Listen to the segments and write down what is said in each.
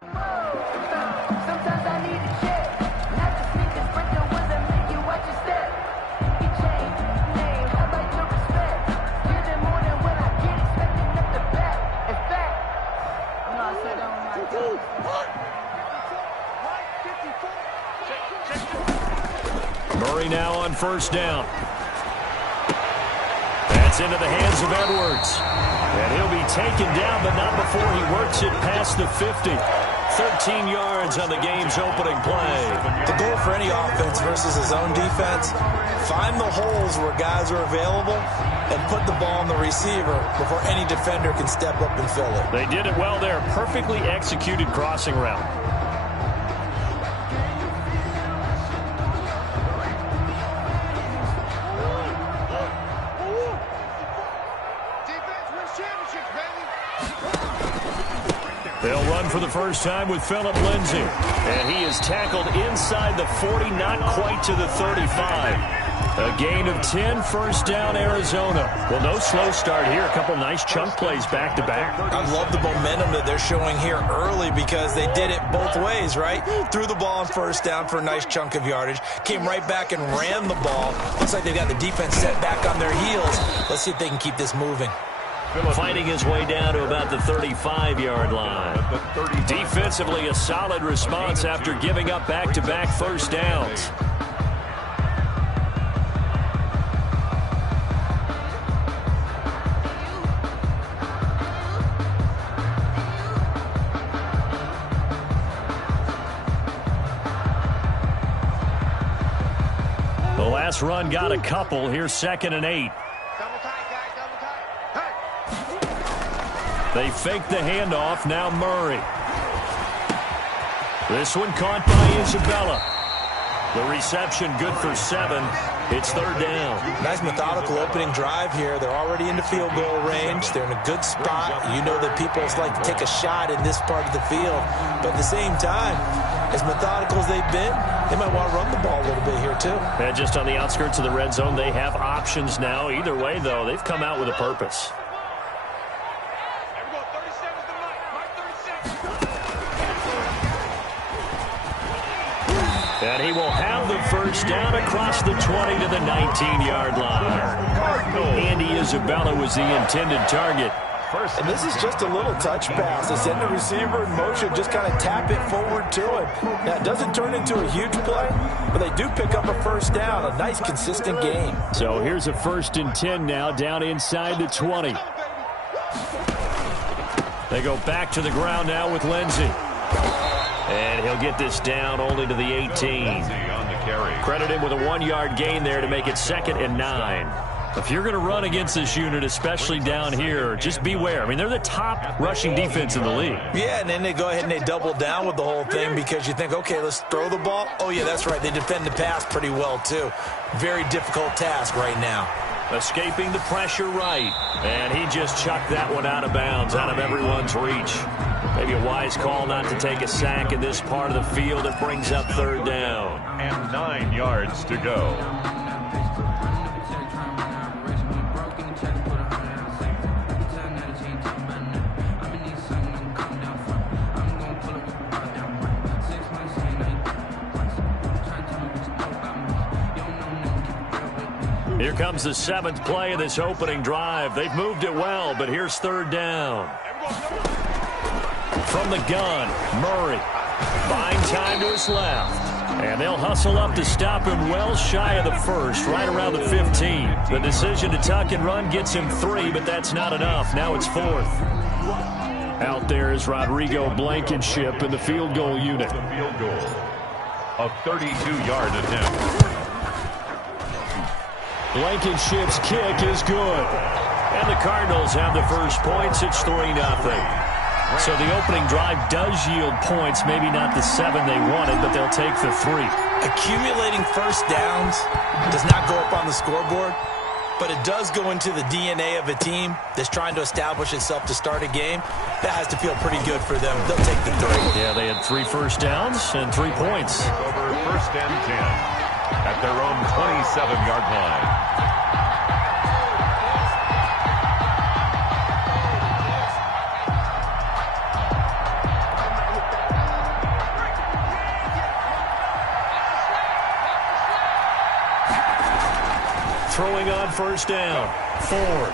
Sometimes I need a check, not to sneak and sprint the ones that make you watch your step. You change, name, I like your respect. Giving more than what I get, expecting up the back. In fact, I'm not saying that on my team. Murray now on first down. That's into the hands of Edwards. And he'll be taken down, but not before he works it past the 50. 13 yards on the game's opening play. The goal for any offense versus his own defense, find the holes where guys are available and put the ball on the receiver before any defender can step up and fill it. They did it well there. Perfectly executed crossing route. They'll run for the first time with Phillip Lindsay. And he is tackled inside the 40, not quite to the 35. A gain of 10, first down, Arizona. Well, no slow start here. A couple nice chunk plays back-to-back. I love the momentum that they're showing here early because they did it both ways, right? Threw the ball on first down for a nice chunk of yardage. Came right back and ran the ball. Looks like they've got the defense set back on their heels. Let's see if they can keep this moving. Fighting his way down to about the 35-yard line. Defensively, a solid response after giving up back-to-back first downs. The last run got a couple. Here's 2nd and 8. They fake the handoff. Now Murray. This one caught by Isabella. The reception good for 7. It's 3rd down. Nice methodical opening drive here. They're already into field goal range. They're in a good spot. You know that people like to take a shot in this part of the field. But at the same time, as methodical as they've been, they might want to run the ball a little bit here too. And just on the outskirts of the red zone, they have options now. Either way, though, they've come out with a purpose. And he will have the first down across the 20 to the 19-yard line. Andy Isabella was the intended target. And this is just a little touch pass. They send the receiver in motion, just kind of tap it forward to him. Now, it doesn't turn into a huge play, but they do pick up a first down, a nice, consistent gain. So here's a 1st and 10 now, down inside the 20. They go back to the ground now with Lindsay. And he'll get this down only to the 18. Credit him with a 1-yard gain there to make it 2nd and 9. If you're going to run against this unit, especially down here, just beware. I mean, they're the top rushing defense in the league. Yeah, and then they go ahead and they double down with the whole thing because you think, okay, let's throw the ball. Oh, yeah, that's right. They defend the pass pretty well, too. Very difficult task right now. Escaping the pressure right. And he just chucked that one out of bounds, out of everyone's reach. Maybe a wise call not to take a sack in this part of the field. It brings up 3rd down. And 9 yards to go. Here comes the 7th play of this opening drive. They've moved it well, but here's 3rd down. From the gun, Murray. Buying time to his left. And they'll hustle up to stop him well shy of the 1st, right around the 15. The decision to tuck and run gets him 3, but that's not enough. Now it's 4th. Out there is Rodrigo Blankenship in the field goal unit. The field goal. A 32-yard attempt. Blankenship's kick is good. And the Cardinals have the first points. It's 3-0. So the opening drive does yield points. Maybe not the 7 they wanted, but they'll take the 3. Accumulating first downs does not go up on the scoreboard, but it does go into the DNA of a team that's trying to establish itself to start a game. That has to feel pretty good for them. They'll take the 3. Yeah, they had 3 first downs and 3 points. Over 1st and 10 at their own 27-yard line. Throwing on first down. Ford.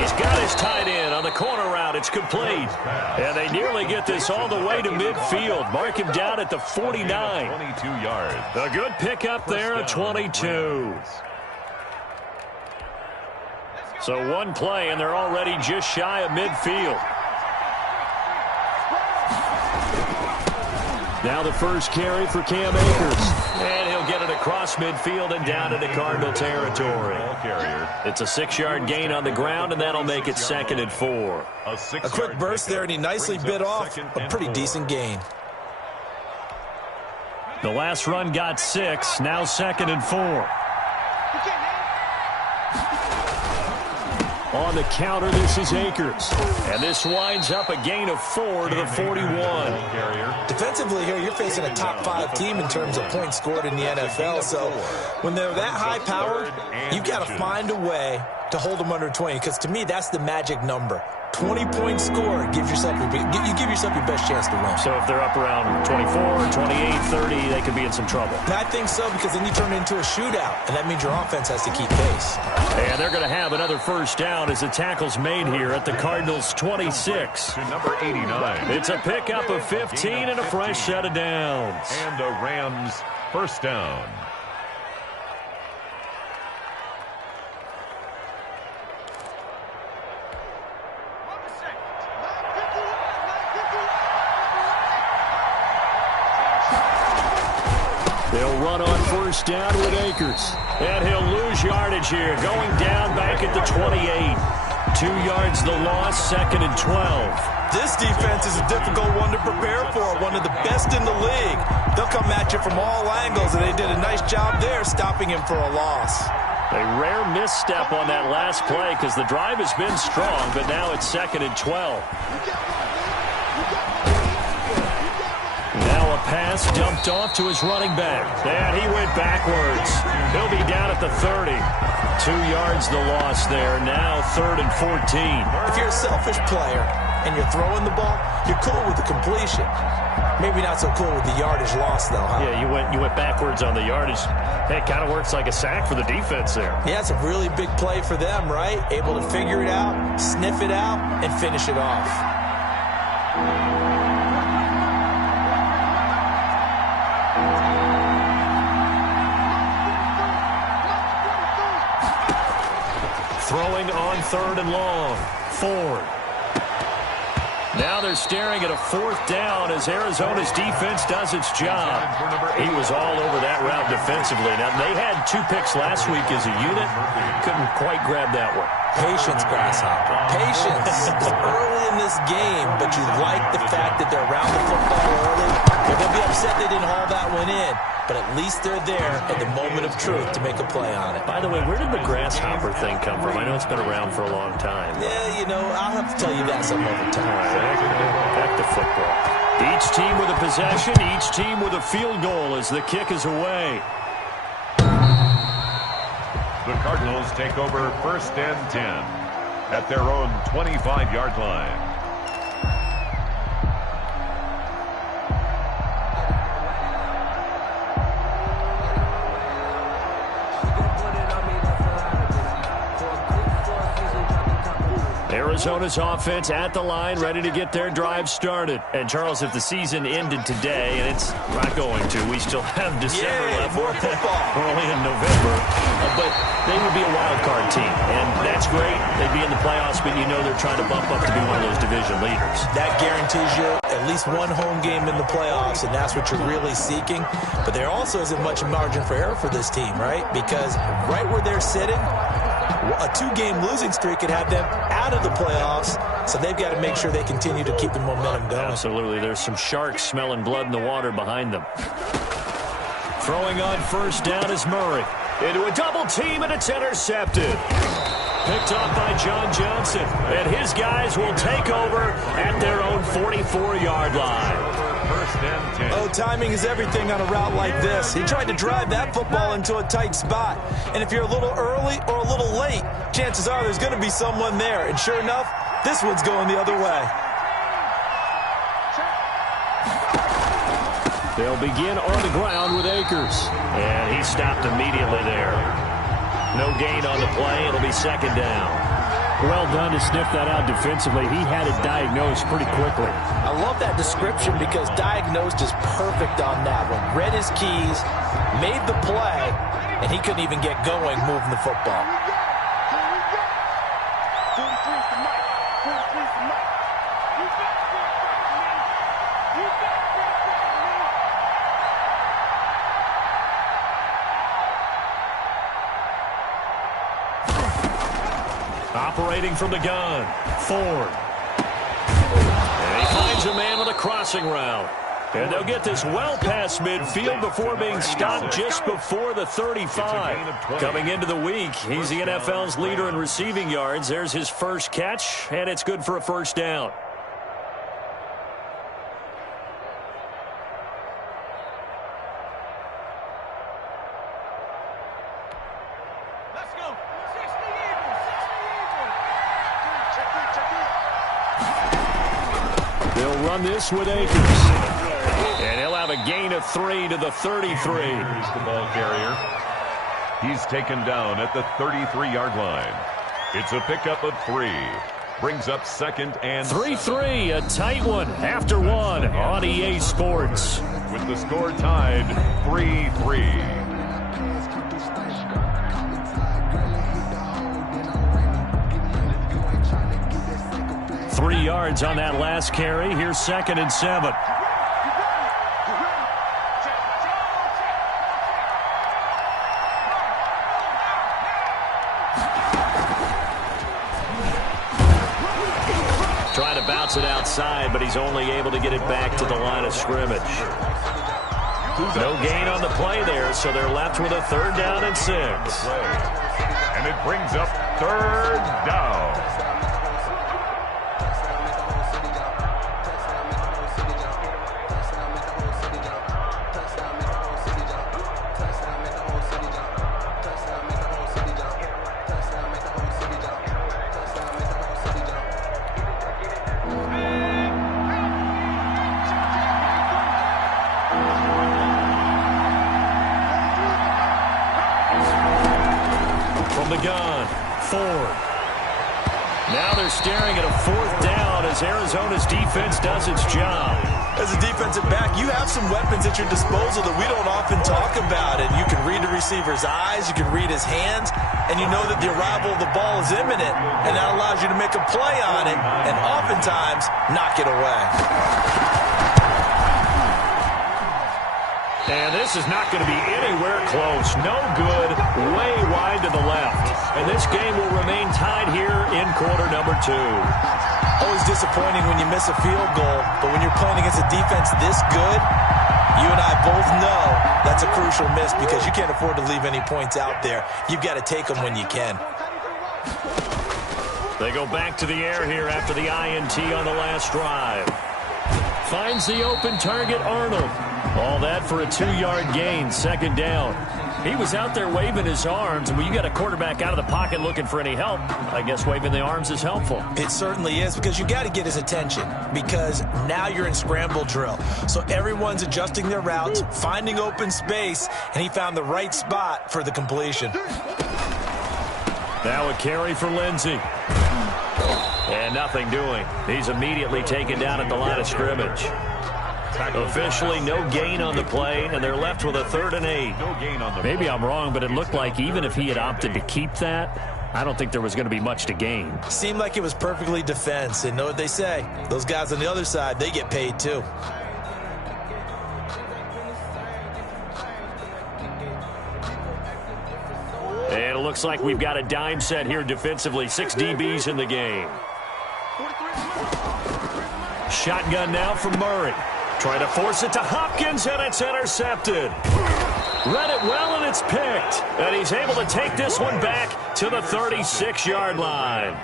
He's got his tight end on the corner route. It's complete. And they nearly get this all the way to midfield. Mark him down at the 49. 22 yards. A good pickup there at 22. So one play, and they're already just shy of midfield. Now the first carry for Cam Akers. And he'll get it across midfield and down into Cardinal territory. It's a 6-yard gain on the ground, and that'll make it 2nd and 4. A quick burst there, and he nicely bit off a pretty decent gain. The last run got 6, now 2nd and 4. On the counter, this is Akers. And this winds up a gain of 4 to the 41. Defensively here, you're facing a top 5 team in terms of points scored in the NFL. So when they're that high powered, you've got to find a way to hold them under 20. Because to me, that's the magic number. 20-point score gives yourself you give yourself your best chance to win. So if they're up around 24, 28, 30, they could be in some trouble. I think so, because then you turn it into a shootout, and that means your offense has to keep pace. And they're going to have another first down as the tackle's made here at the Cardinals' 26. To number 89. It's a pickup of 15 and a fresh set of downs. And a Rams first down. They'll run on first down with Akers. And he'll lose yardage here, going down back at the 28. 2 yards the loss, 2nd and 12. This defense is a difficult one to prepare for, one of the best in the league. They'll come at you from all angles, and they did a nice job there stopping him for a loss. A rare misstep on that last play because the drive has been strong, but now it's 2nd and 12. Now a pass dumped off to his running back. And he went backwards. He'll be down at the 30. 2 yards the loss there. Now 3rd and 14. If you're a selfish player and you're throwing the ball, you're cool with the completion. Maybe not so cool with the yardage loss, though, huh? Yeah, you went backwards on the yardage. Hey, it kind of works like a sack for the defense there. Yeah, it's a really big play for them, right? Able to figure it out, sniff it out, and finish it off. Throwing on 3rd and long. Ford. Now they're staring at a 4th down as Arizona's defense does its job. He was all over that route defensively. Now, they had 2 picks last week as a unit. Couldn't quite grab that one. Patience, Grasshopper. Patience. It's early in this game, but you like the fact that they're around the football early. They'll be upset they didn't haul that one in, but at least they're there at the moment of truth to make a play on it. By the way, where did the grasshopper thing come from? I know it's been around for a long time. Yeah, you know, I'll have to tell you that some other time. All right, back to football. Each team with a possession, each team with a field goal as the kick is away. The Cardinals take over 1st and 10 at their own 25-yard line. Arizona's offense at the line, ready to get their drive started. And, Charles, if the season ended today, and it's not going to, we still have December left. More football. Early in November. But they would be a wild card team. And that's great. They'd be in the playoffs, but you know they're trying to bump up to be one of those division leaders. That Guarantees you at least one home game in the playoffs, and that's what you're really seeking. But there also isn't much margin for error for this team, right? Because right where they're sitting, a 2-game losing streak could have them out of the playoffs, so they've got to make sure they continue to keep the momentum going. Absolutely. There's some sharks smelling blood in the water behind them. Throwing on first down is Murray. Into a double team, and it's intercepted. Picked off by John Johnson, and his guys will take over at their own 44-yard line. Oh, timing is everything on a route like this. He tried to drive that football into a tight spot. And if you're a little early or a little late, chances are there's going to be someone there. And sure enough, this one's going the other way. They'll begin on the ground with Akers. And he stopped immediately there. No gain on the play. It'll be second down. Well done to sniff that out defensively. He had it diagnosed pretty quickly. I love that description because diagnosed is perfect on that one. Read his keys, made the play, and he couldn't even get going moving the football. Operating from the gun, Ford. And he finds a man with a crossing route. And they'll get this well past midfield before being stopped just before the 35. Coming into the week, he's the NFL's leader in receiving yards. There's his first catch, and it's good for a first down. They'll run this with Akers. And he'll have a gain of 3 to the 33. Here's the ball carrier. He's taken down at the 33-yard line. It's a pickup of 3. Brings up second and 3-3, a tight one after one on EA Sports. With the score tied 3-3. 3 yards on that last carry. Here's second and 7. Trying to bounce it outside, but he's only able to get it back to the line of scrimmage. No gain on the play there, so they're left with a 3rd down and 6. And it brings up 3rd down. From the gun, Ford. Now they're staring at a 4th down as Arizona's defense does its job. As a defensive back, you have some weapons at your disposal that we don't often talk about. And you can read the receiver's eyes, you can read his hands, and you know that the arrival of the ball is imminent. And that allows you to make a play on it and oftentimes knock it away. And this is not going to be anywhere close. No good, way wide to the left. And this game will remain tied here in quarter number 2. Always disappointing when you miss a field goal, but when you're playing against a defense this good, you and I both know that's a crucial miss because you can't afford to leave any points out there. You've got to take them when you can. They go back to the air here after the INT on the last drive. Finds the open target, Arnold. All that for a 2-yard gain, 2nd down. He was out there waving his arms, and when you got a quarterback out of the pocket looking for any help, I guess waving the arms is helpful. It certainly is because you got to get his attention because now you're in scramble drill. So everyone's adjusting their routes, finding open space, and he found the right spot for the completion. Now a carry for Lindsey. And nothing doing. He's immediately taken down at the line of scrimmage. Officially no gain on the play, and they're left with a 3rd and 8. Maybe I'm wrong, but it looked like even if he had opted to keep that, I don't think there was going to be much to gain. Seemed like it was perfectly defense, and know what they say. Those guys on the other side, they get paid too. And it looks like we've got a dime set here defensively. 6 DBs in the game. Shotgun now from Murray. Trying to force it to Hopkins, and it's intercepted. Read it well, and it's picked. And he's able to take this one back to the 36-yard line.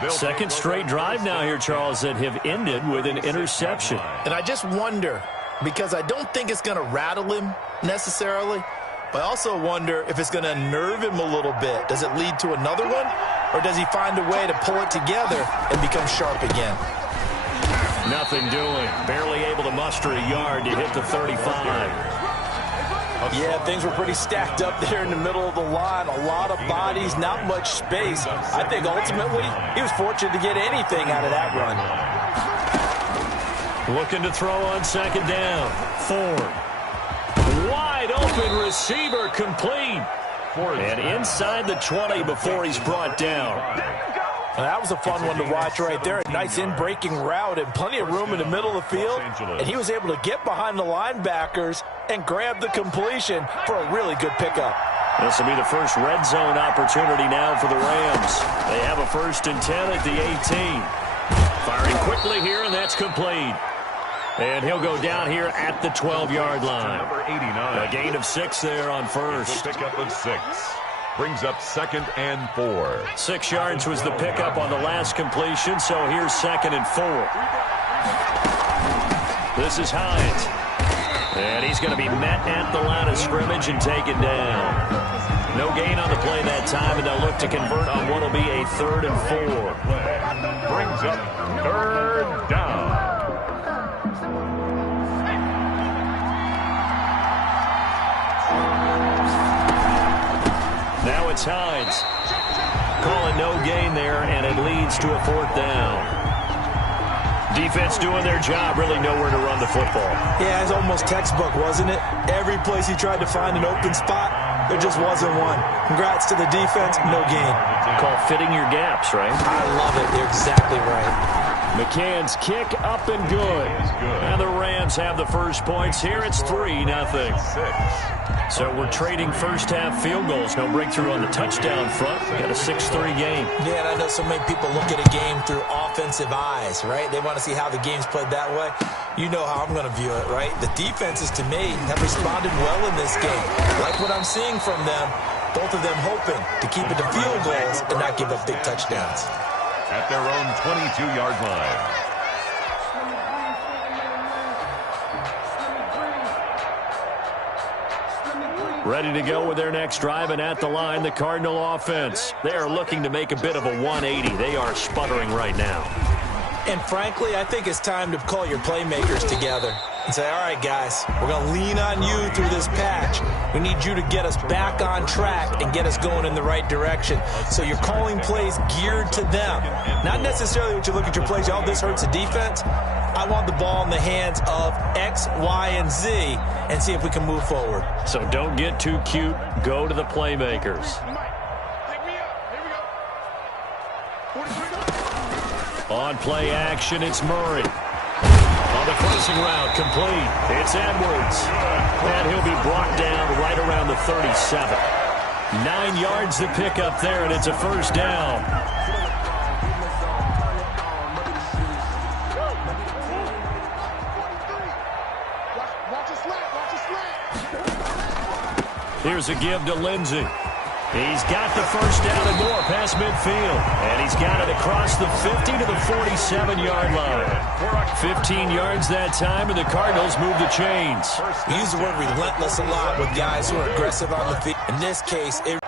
2nd straight drive now here, Charles, that have ended with an interception. And I just wonder, because I don't think it's going to rattle him necessarily, but I also wonder if it's going to unnerve him a little bit. Does it lead to another one, or does he find a way to pull it together and become sharp again? Nothing doing. Barely able to muster a yard to hit the 35. Yeah, things were pretty stacked up there in the middle of the line. A lot of bodies, not much space. I think ultimately he was fortunate to get anything out of that run. Looking to throw on second down. Ford. Wide open receiver, complete. And inside the 20 before he's brought down. Well, that was a fun one to watch right there. A nice in-breaking route and plenty of room in the middle of the field. And he was able to get behind the linebackers and grab the completion for a really good pickup. This will be the first red zone opportunity now for the Rams. They have a 1st and 10 at the 18. Firing quickly here, and that's complete. And he'll go down here at the 12-yard line. Number 89. A gain of 6 there on first. Pickup of 6. Brings up 2nd and 4. 6 yards was the pickup on the last completion, so here's 2nd and 4. This is Hines. And he's going to be met at the line of scrimmage and taken down. No gain on the play that time, and they'll look to convert on what will be a 3rd and 4. Brings up 3rd down. Now it's Hines. Calling no gain there, and it leads to a 4th down. Defense doing their job, really nowhere to run the football. Yeah, it's almost textbook, wasn't it? Every place he tried to find an open spot, there just wasn't one. Congrats to the defense, no gain. Call fitting your gaps, right? I love it. You're exactly right. McCann's kick up and good. And the Rams have the first points here. It's 3-0. So we're trading first-half field goals. No breakthrough on the touchdown front. Got a 6-3 game. Yeah, and I know so many people look at a game through offensive eyes, right? They want to see how the game's played that way. You know how I'm going to view it, right? The defenses, to me, have responded well in this game. Like what I'm seeing from them, both of them hoping to keep it to field goals and not give up big touchdowns. At their own 22-yard line. Ready to go with their next drive, and at the line, the Cardinal offense. They are looking to make a bit of a 180. They are sputtering right now. And frankly, I think it's time to call your playmakers together and say, all right, guys, we're going to lean on you through this patch. We need you to get us back on track and get us going in the right direction. So you're calling plays geared to them. Not necessarily what you look at your plays, oh, this hurts the defense. I want the ball in the hands of X, Y, and Z and see if we can move forward. So don't get too cute. Go to the playmakers. On play action, it's Murray. On the crossing route, complete. It's Edwards. And he'll be brought down right around the 37. 9 yards to pick up there, and it's a 1st down. Here's a give to Lindsey. He's got the 1st down and more past midfield. And he's got it across the 50 to the 47-yard line. 15 yards that time, and the Cardinals move the chains. We use the word relentless a lot with guys who are aggressive on the field. In this case, it